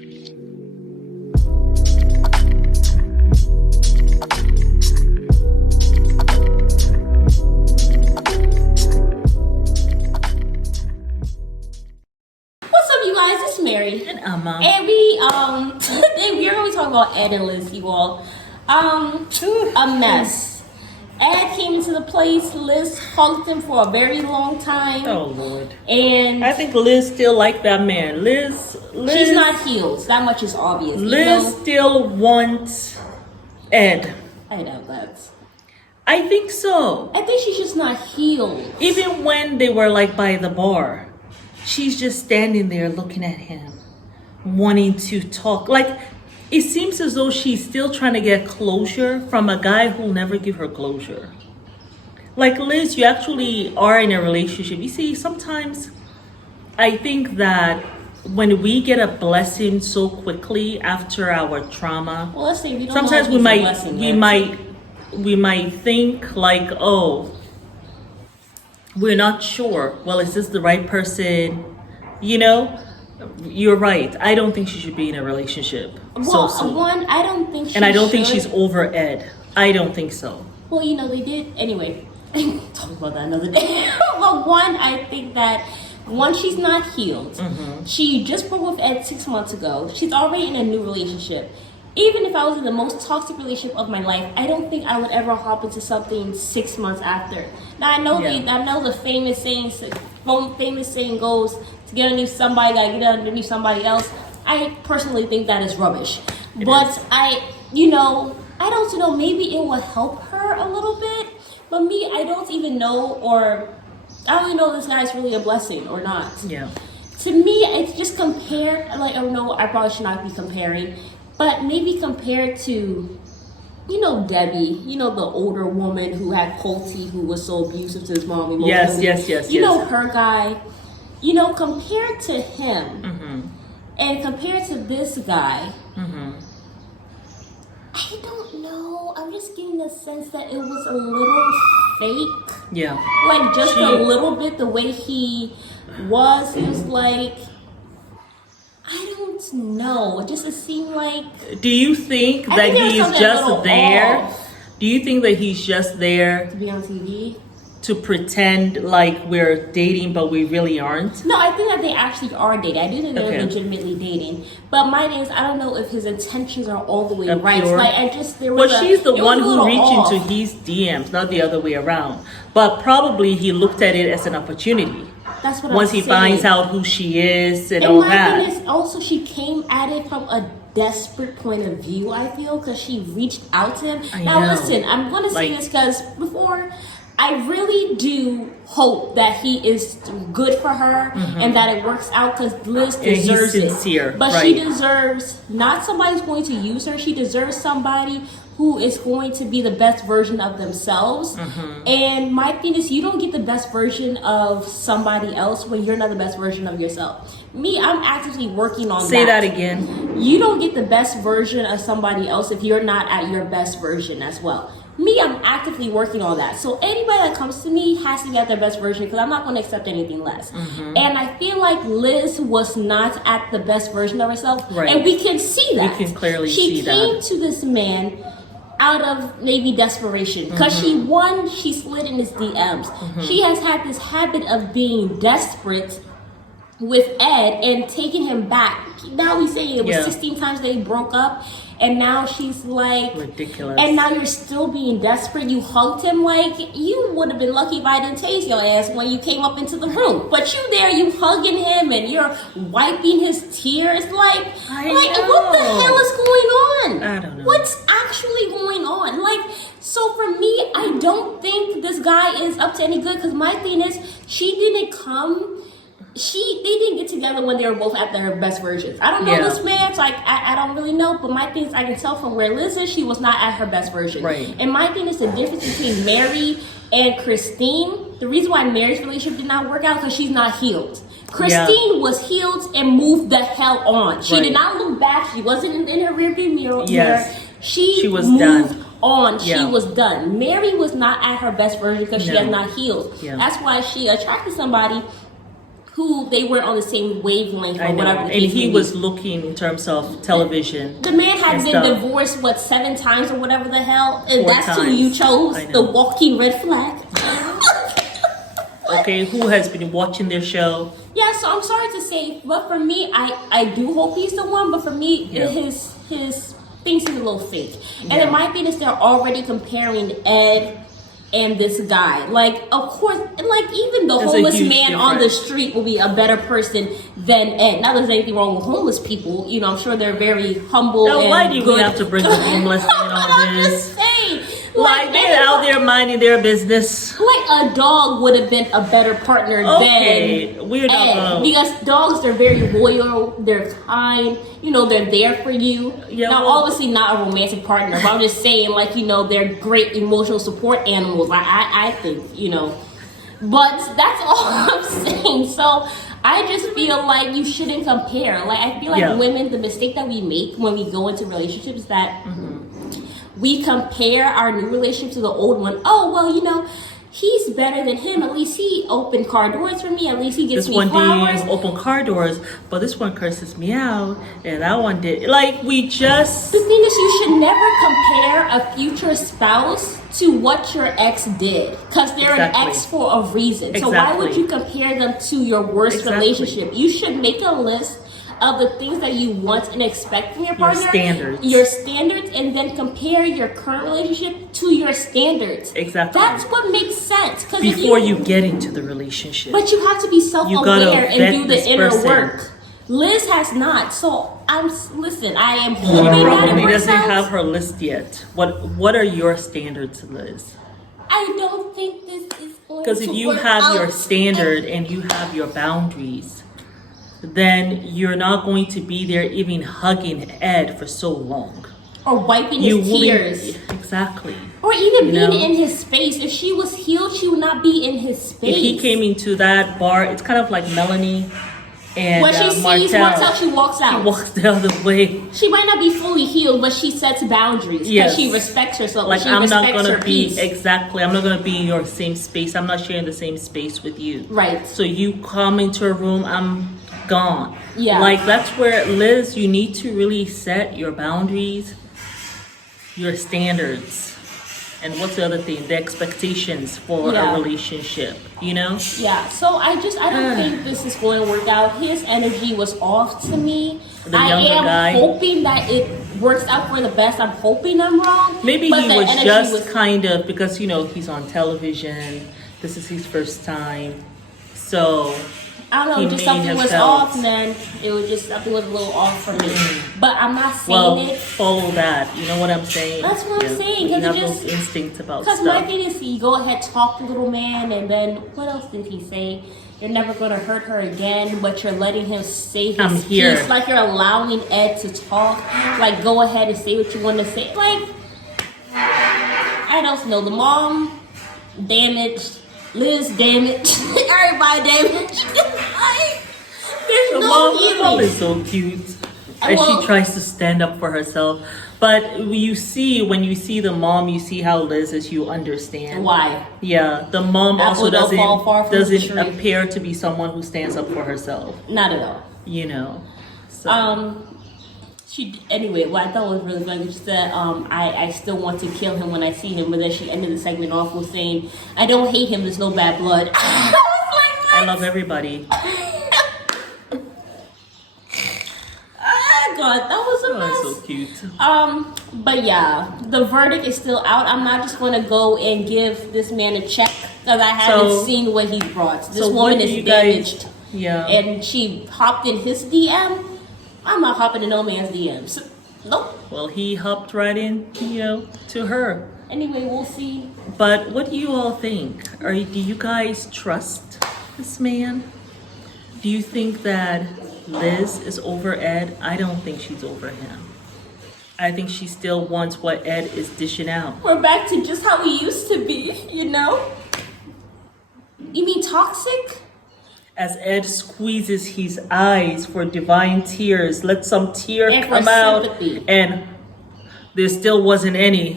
And today we're going to talk about Ed and Liz, you all. A mess. Ed came into the place. Liz hugged him for a very long time. Oh Lord! And I think Liz still liked that man. Liz, she's not healed. That much is obvious. Liz still wants Ed. I know that. I think so. I think she's just not healed. Even when they were like by the bar, she's just standing there looking at him, wanting to talk. Like, it seems as though she's still trying to get closure from a guy who'll never give her closure. Like, Liz, you actually are in a relationship. You see, sometimes I think that when we get a blessing so quickly after our trauma, well, let's say we don't sometimes know we might think like, oh, we're not sure. Well, is this the right person? You know, you're right. I don't think she should be in a relationship so soon. One, I don't think she And I don't think she's over Ed. I don't think so. Well, you know, they did. Anyway, talk about that another day. Well, one, I think that once she's not healed, she just broke with Ed 6 months ago. She's already in a new relationship. Even if I was in the most toxic relationship of my life, I don't think I would ever hop into something 6 months after. Now I know the famous saying goes, to get underneath somebody, gotta get underneath somebody else. I personally think that is rubbish. I don't know, maybe it will help her a little bit. But me, I don't even know, or I don't even know if this guy's really a blessing or not. Yeah. To me, it's just compared, like, I know I probably should not be comparing, but maybe compared to, Debbie, the older woman who had Colty, who was so abusive to his mom. Yes. Her guy, compared to him and compared to this guy, I don't know. I'm just getting the sense that it was a little fake. Yeah. Like, just a little bit, the way he was. It was like, I don't know. It seemed like... Do you think that he's just there? Do you think that he's just there to be on TV? To pretend like we're dating, but we really aren't? No, I think that they actually are dating. I do think they're legitimately dating. But my thing is, I don't know if his intentions are all the way right. Like, she's the one who reached into his DMs, not the other way around. But probably he looked at it as an opportunity. That's what once he finds out who she is and all that. And my thing is, also, she came at it from a desperate point of view, I feel, because she reached out to him. Listen, I'm going to say this because before... I really do hope that he is good for her and that it works out, because Liz deserves it. Sincere, but she deserves not somebody who's going to use her. She deserves somebody who is going to be the best version of themselves. And my thing is, you don't get the best version of somebody else when you're not the best version of yourself. Me, I'm actively working on that. Say that again. You don't get the best version of somebody else if you're not at your best version as well. Me, I'm actively working on that. So anybody that comes to me has to get their best version, because I'm not going to accept anything less. And I feel like Liz was not at the best version of herself. Right. And we can see that. We can clearly see that. She came to this man out of maybe desperation, because she slid in his DMs. She has had this habit of being desperate with Ed and taking him back. Now we say it was 16 times they broke up. And now she's like... ridiculous. And now you're still being desperate. You hugged him. Like, you would have been lucky if I didn't tase your ass when you came up into the room. But you hugging him and you're wiping his tears. Like, what the hell is going on? I don't know. What's actually going on? Like, so for me, I don't think this guy is up to any good. Because my thing is, she didn't come... They didn't get together when they were both at their best versions. I don't know this man, so I don't really know. But my thing is, I can tell from where Liz is, she was not at her best version. Right. And my thing is, the difference between Mary and Christine, the reason why Mary's relationship did not work out, because she's not healed. Christine was healed and moved the hell on. She did not look back. She wasn't in her rearview mirror. Yes. She was moved on. She was done. Mary was not at her best version because she has not healed. That's why she attracted somebody who they were on the same wavelength I or know. whatever. And he was looking in terms of television. The man had and been stuff. divorced, what, 7 times or whatever the hell? And 4 that's who times. you chose, I know. the walking red flag. Okay, who has been watching their show? Yeah, so I'm sorry to say, but for me, I do hope he's the one, but for me, Yeah. his things seem a little fake. And Yeah. in my opinion, they're already comparing Ed and this guy. Like, of course, and like even the There's a homeless huge man on the difference. street will be a better person than Ed. Not that there's anything wrong with homeless people. You know, I'm sure they're very humble Now, and why do good. we have to bring the homeless in But on I'm this? just saying. Like, they're out there minding their business. Like a dog would have been a better partner Okay, than we're not Ed. gonna- Because dogs, they're very loyal, they're kind, you know, they're there for you. Yeah, now, well- obviously not a romantic partner, but I'm just saying, like, you know, they're great emotional support animals. I think, you know. But that's all I'm saying. So I just feel like you shouldn't compare. Like, I feel like Yeah. women, the mistake that we make when we go into relationships is that we compare our new relationship to the old one. Oh, well, you know, he's better than him. At least he opened car doors for me. At least he gets This me one flowers. didn't open car doors, but this one curses me out, and that one did. Like, we just... The thing is, you should never compare a future spouse to what your ex did. Because they're Exactly. an ex for a reason. So why would Exactly. you compare them to your worst Exactly. relationship? You should make a list of the things that you want and expect from your partner. standards. Your standards, and then compare your current relationship to your standards. Exactly. That's what makes sense. 'Cause if Before you get into the relationship. But you have to be self-aware and vet do the this inner person. work. Liz has not. So listen, I am She hoping that it probably works doesn't out. have her list yet. What are your standards, Liz? I don't think this is going to Because if you work have out. your standard and you have your boundaries, then you're not going to be there even hugging Ed for so long. Or wiping You his will tears. Exactly. Or even You being know? in his space. If she was healed, she would not be in his space. If he came into that bar, it's kind of like Melanie and when she sees Martell. Martell, she walks out. She walks the other way. She might not be fully healed, but she sets boundaries. Because Yes. she respects herself. Like, she I'm not respects gonna her be peace. exactly. I'm not gonna be in your same space. I'm not sharing the same space with you. Right. So you come into a room, I'm gone. Yeah. Like, that's where, Liz, you need to really set your boundaries, your standards, and what's the other thing? The expectations for Yeah. a relationship. You know? Yeah, so I don't think this is going to work out. His energy was off to me. The I younger am guy. hoping that it works out for the best. I'm hoping I'm wrong. Maybe but he the was energy just kind of, because, you know, he's on television. This is his first time. So I don't he know, just may something have was felt- off, man. It was just something was a little off for me. But I'm not saying well, it. follow that. You know what I'm saying? That's what I'm saying, You 'cause have it just- those instincts about Because my stuff. thing is, you go ahead, talk to little man, and then what else did he say? You're never going to hurt her again, but you're letting him say his I'm here. piece. Like, you're allowing Ed to talk. Like, go ahead and say what you want to say. Like, I don't know. The mom damaged. Liz damaged. Everybody damaged. Like, there's The no mom healing. is so cute. And Well- she tries to stand up for herself. But you see, when you see the mom, you see how Liz is, you understand. Why? Yeah, the mom Apple also don't fall far from the doesn't tree. appear to be someone who stands up for herself, Not at all. you know. So, Anyway, what I thought was really funny, she said, I still want to kill him when I see him, but then she ended the segment off with saying, I don't hate him, there's no bad blood. I was like, I what? love everybody. Oh God, that was a Oh, mess. so cute. But yeah, the verdict is still out. I'm not just going to go and give this man a check because I haven't So- seen what he brought. This So what woman do is you guys- damaged. Yeah. And she hopped in his DM. I'm not hopping in no man's DMs. Nope. Well, he hopped right in, you know, to her. Anyway, we'll see. But what do you all think? Do you guys trust this man? Do you think that Liz is over Ed? I don't think she's over him. I think she still wants what Ed is dishing out. We're back to just how we used to be, you know? You mean toxic? As Ed squeezes his eyes for divine tears, let some tear And for come out, sympathy. and there still wasn't any.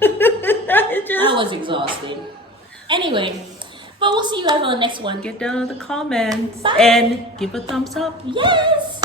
I was exhausted. Anyway, But we'll see you guys on the next one. Get down in the comments Bye. and give a thumbs up. Yes.